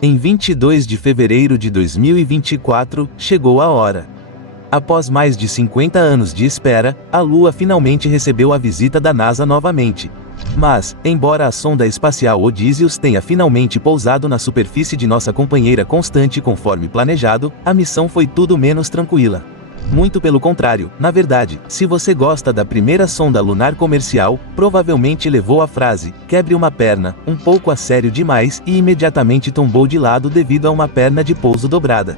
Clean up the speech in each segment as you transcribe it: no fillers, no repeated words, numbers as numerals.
Em 22 de fevereiro de 2024, chegou a hora. Após mais de 50 anos de espera, a Lua finalmente recebeu a visita da NASA novamente. Mas, embora a sonda espacial Odysseus tenha finalmente pousado na superfície de nossa companheira constante conforme planejado, a missão foi tudo menos tranquila. Muito pelo contrário, na verdade, se você gosta da primeira sonda lunar comercial, provavelmente levou a frase, quebre uma perna, um pouco a sério demais e imediatamente tombou de lado devido a uma perna de pouso dobrada.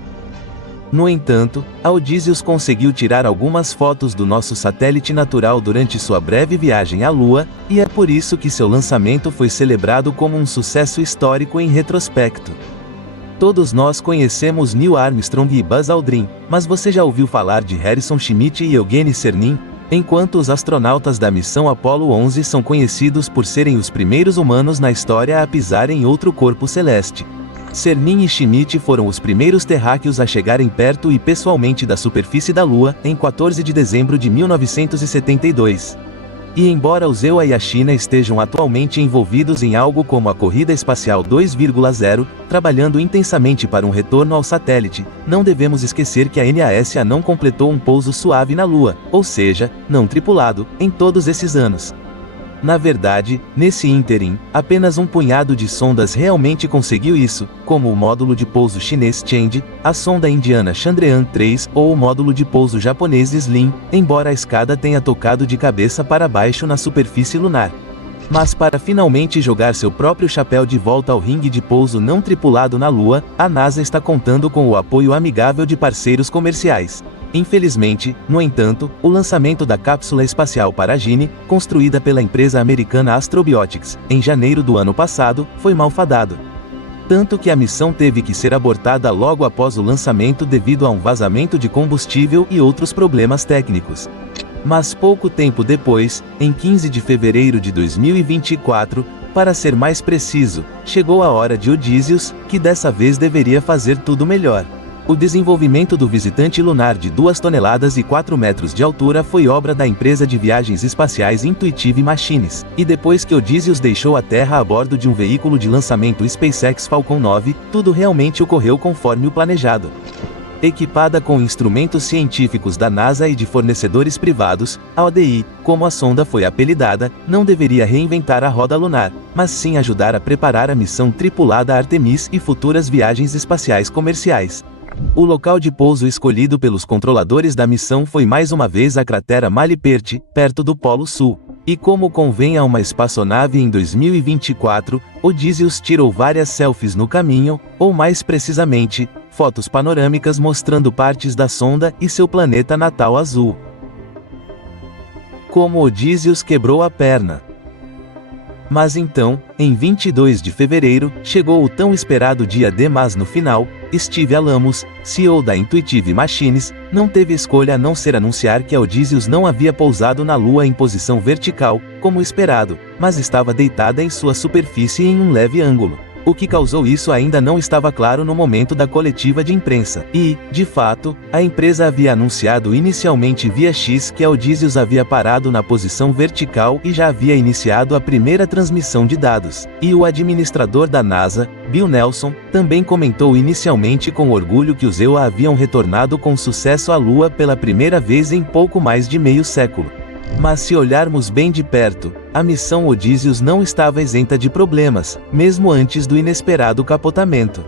No entanto, a Odysseus conseguiu tirar algumas fotos do nosso satélite natural durante sua breve viagem à Lua, e é por isso que seu lançamento foi celebrado como um sucesso histórico em retrospecto. Todos nós conhecemos Neil Armstrong e Buzz Aldrin, mas você já ouviu falar de Harrison Schmitt e Evgeny Cernin? Enquanto os astronautas da missão Apollo 11 são conhecidos por serem os primeiros humanos na história a pisar em outro corpo celeste. Cernin e Schmitt foram os primeiros terráqueos a chegarem perto e pessoalmente da superfície da Lua, em 14 de dezembro de 1972. E embora os EUA e a China estejam atualmente envolvidos em algo como a Corrida Espacial 2.0, trabalhando intensamente para um retorno ao satélite, não devemos esquecer que a NASA não completou um pouso suave na Lua, ou seja, não tripulado, em todos esses anos. Na verdade, nesse ínterim, apenas um punhado de sondas realmente conseguiu isso, como o módulo de pouso chinês Chang'e, a sonda indiana Chandrayaan-3 ou o módulo de pouso japonês SLIM, embora a escada tenha tocado de cabeça para baixo na superfície lunar. Mas para finalmente jogar seu próprio chapéu de volta ao ringue de pouso não tripulado na Lua, a NASA está contando com o apoio amigável de parceiros comerciais. Infelizmente, no entanto, o lançamento da cápsula espacial Paragene, construída pela empresa americana Astrobotics, em janeiro do ano passado, foi malfadado. Tanto que a missão teve que ser abortada logo após o lançamento devido a um vazamento de combustível e outros problemas técnicos. Mas pouco tempo depois, em 15 de fevereiro de 2024, para ser mais preciso, chegou a hora de Odysseus, que dessa vez deveria fazer tudo melhor. O desenvolvimento do visitante lunar de 2 toneladas e 4 metros de altura foi obra da empresa de viagens espaciais Intuitive Machines, e depois que Odysseus deixou a Terra a bordo de um veículo de lançamento SpaceX Falcon 9, tudo realmente ocorreu conforme o planejado. Equipada com instrumentos científicos da NASA e de fornecedores privados, a ODI, como a sonda foi apelidada, não deveria reinventar a roda lunar, mas sim ajudar a preparar a missão tripulada Artemis e futuras viagens espaciais comerciais. O local de pouso escolhido pelos controladores da missão foi mais uma vez a cratera Maliperti, perto do Polo Sul. E como convém a uma espaçonave em 2024, Odysseus tirou várias selfies no caminho, ou mais precisamente, fotos panorâmicas mostrando partes da sonda e seu planeta natal azul. Como Odysseus quebrou a perna. Mas então, em 22 de fevereiro, chegou o tão esperado dia D, mas no final, Steve Alamos, CEO da Intuitive Machines, não teve escolha a não ser anunciar que a Odysseus não havia pousado na Lua em posição vertical, como esperado, mas estava deitada em sua superfície em um leve ângulo. O que causou isso ainda não estava claro no momento da coletiva de imprensa, e, de fato, a empresa havia anunciado inicialmente via X que a Odysseus havia parado na posição vertical e já havia iniciado a primeira transmissão de dados, e o administrador da NASA, Bill Nelson, também comentou inicialmente com orgulho que os EUA haviam retornado com sucesso à Lua pela primeira vez em pouco mais de meio século. Mas se olharmos bem de perto, a missão Odysseus não estava isenta de problemas, mesmo antes do inesperado capotamento.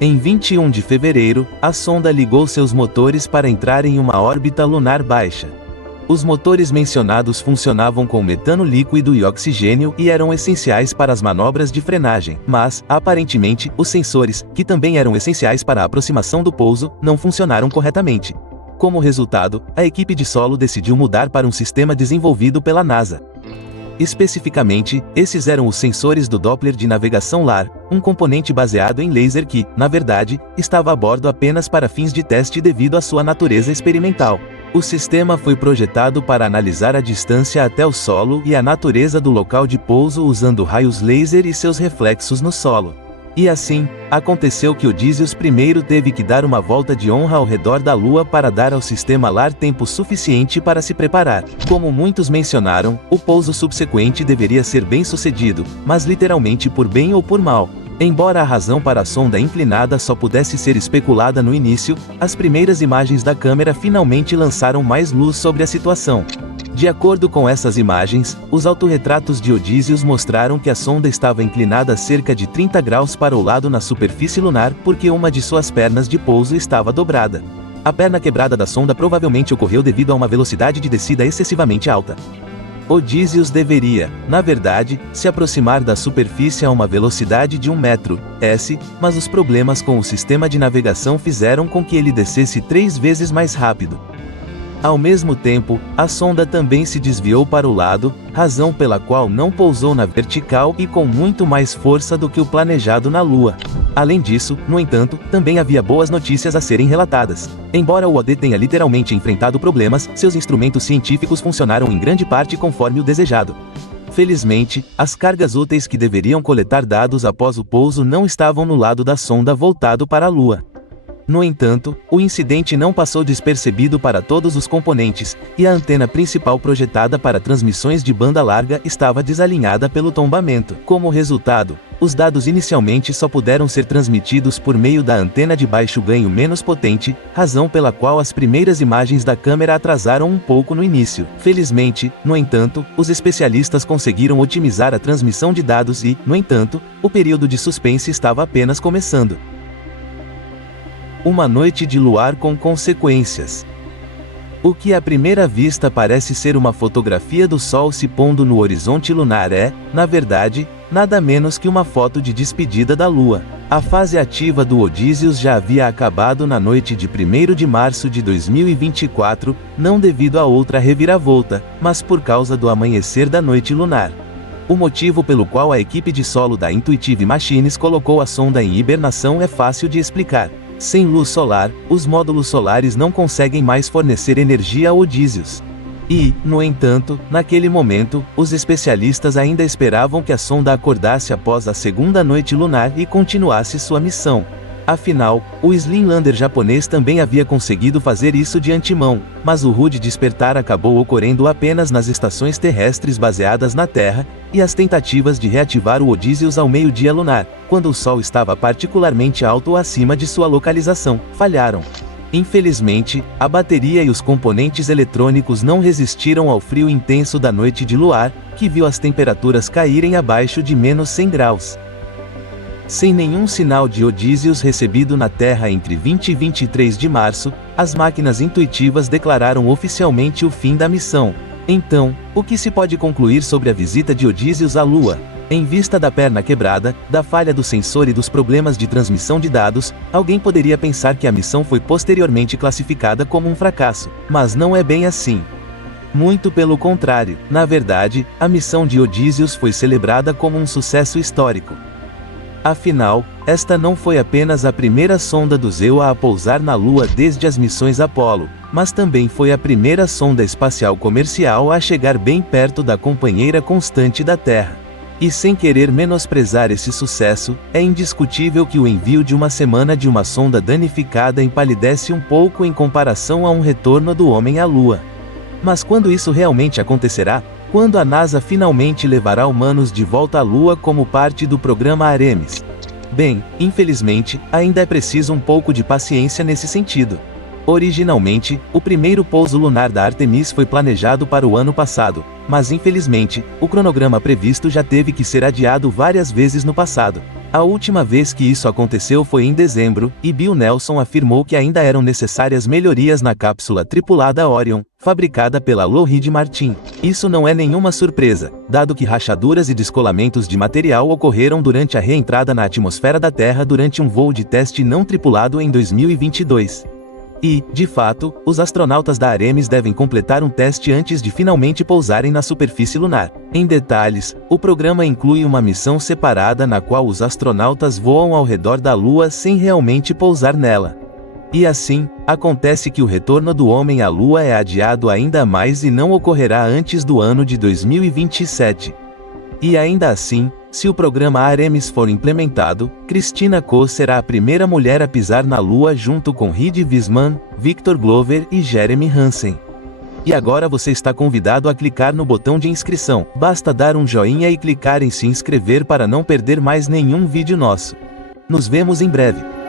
Em 21 de fevereiro, a sonda ligou seus motores para entrar em uma órbita lunar baixa. Os motores mencionados funcionavam com metano líquido e oxigênio e eram essenciais para as manobras de frenagem, mas, aparentemente, os sensores, que também eram essenciais para a aproximação do pouso, não funcionaram corretamente. Como resultado, a equipe de solo decidiu mudar para um sistema desenvolvido pela NASA. Especificamente, esses eram os sensores do Doppler de navegação LAR, um componente baseado em laser que, na verdade, estava a bordo apenas para fins de teste devido à sua natureza experimental. O sistema foi projetado para analisar a distância até o solo e a natureza do local de pouso usando raios laser e seus reflexos no solo. E assim, aconteceu que Odysseus primeiro teve que dar uma volta de honra ao redor da Lua para dar ao sistema LAR tempo suficiente para se preparar. Como muitos mencionaram, o pouso subsequente deveria ser bem sucedido, mas literalmente por bem ou por mal. Embora a razão para a sonda inclinada só pudesse ser especulada no início, as primeiras imagens da câmera finalmente lançaram mais luz sobre a situação. De acordo com essas imagens, os autorretratos de Odysseus mostraram que a sonda estava inclinada cerca de 30 graus para o lado na superfície lunar porque uma de suas pernas de pouso estava dobrada. A perna quebrada da sonda provavelmente ocorreu devido a uma velocidade de descida excessivamente alta. Odysseus deveria, na verdade, se aproximar da superfície a uma velocidade de 1 metro, mas os problemas com o sistema de navegação fizeram com que ele descesse 3 vezes mais rápido. Ao mesmo tempo, a sonda também se desviou para o lado, razão pela qual não pousou na vertical e com muito mais força do que o planejado na Lua. Além disso, no entanto, também havia boas notícias a serem relatadas. Embora o OD tenha literalmente enfrentado problemas, seus instrumentos científicos funcionaram em grande parte conforme o desejado. Felizmente, as cargas úteis que deveriam coletar dados após o pouso não estavam no lado da sonda voltado para a Lua. No entanto, o incidente não passou despercebido para todos os componentes, e a antena principal projetada para transmissões de banda larga estava desalinhada pelo tombamento. Como resultado, os dados inicialmente só puderam ser transmitidos por meio da antena de baixo ganho menos potente, razão pela qual as primeiras imagens da câmera atrasaram um pouco no início. Felizmente, no entanto, os especialistas conseguiram otimizar a transmissão de dados e, no entanto, o período de suspense estava apenas começando. Uma noite de luar com consequências. O que à primeira vista parece ser uma fotografia do Sol se pondo no horizonte lunar é, na verdade, nada menos que uma foto de despedida da Lua. A fase ativa do Odysseus já havia acabado na noite de 1º de março de 2024, não devido a outra reviravolta, mas por causa do amanhecer da noite lunar. O motivo pelo qual a equipe de solo da Intuitive Machines colocou a sonda em hibernação é fácil de explicar. Sem luz solar, os módulos solares não conseguem mais fornecer energia a Odysseus. E, no entanto, naquele momento, os especialistas ainda esperavam que a sonda acordasse após a segunda noite lunar e continuasse sua missão. Afinal, o Slimlander japonês também havia conseguido fazer isso de antemão, mas o rude despertar acabou ocorrendo apenas nas estações terrestres baseadas na Terra, e as tentativas de reativar o Odysseus ao meio-dia lunar, quando o Sol estava particularmente alto acima de sua localização, falharam. Infelizmente, a bateria e os componentes eletrônicos não resistiram ao frio intenso da noite de luar, que viu as temperaturas caírem abaixo de menos 100 graus. Sem nenhum sinal de Odysseus recebido na Terra entre 20 e 23 de março, as máquinas intuitivas declararam oficialmente o fim da missão. Então, o que se pode concluir sobre a visita de Odysseus à Lua? Em vista da perna quebrada, da falha do sensor e dos problemas de transmissão de dados, alguém poderia pensar que a missão foi posteriormente classificada como um fracasso, mas não é bem assim. Muito pelo contrário, na verdade, a missão de Odysseus foi celebrada como um sucesso histórico. Afinal, esta não foi apenas a primeira sonda do ZEUA a pousar na Lua desde as missões Apollo, mas também foi a primeira sonda espacial comercial a chegar bem perto da companheira constante da Terra. E sem querer menosprezar esse sucesso, é indiscutível que o envio de uma semana de uma sonda danificada empalidece um pouco em comparação a um retorno do homem à Lua. Mas quando isso realmente acontecerá? Quando a NASA finalmente levará humanos de volta à Lua como parte do programa Artemis? Bem, infelizmente, ainda é preciso um pouco de paciência nesse sentido. Originalmente, o primeiro pouso lunar da Artemis foi planejado para o ano passado, mas infelizmente, o cronograma previsto já teve que ser adiado várias vezes no passado. A última vez que isso aconteceu foi em dezembro, e Bill Nelson afirmou que ainda eram necessárias melhorias na cápsula tripulada Orion, fabricada pela Lockheed Martin. Isso não é nenhuma surpresa, dado que rachaduras e descolamentos de material ocorreram durante a reentrada na atmosfera da Terra durante um voo de teste não tripulado em 2022. E, de fato, os astronautas da Artemis devem completar um teste antes de finalmente pousarem na superfície lunar. Em detalhes, o programa inclui uma missão separada na qual os astronautas voam ao redor da Lua sem realmente pousar nela. E assim, acontece que o retorno do homem à Lua é adiado ainda mais e não ocorrerá antes do ano de 2027. E ainda assim, se o programa Artemis for implementado, Christina Koch será a primeira mulher a pisar na Lua junto com Reed Wiseman, Victor Glover e Jeremy Hansen. E agora você está convidado a clicar no botão de inscrição. Basta dar um joinha e clicar em se inscrever para não perder mais nenhum vídeo nosso. Nos vemos em breve.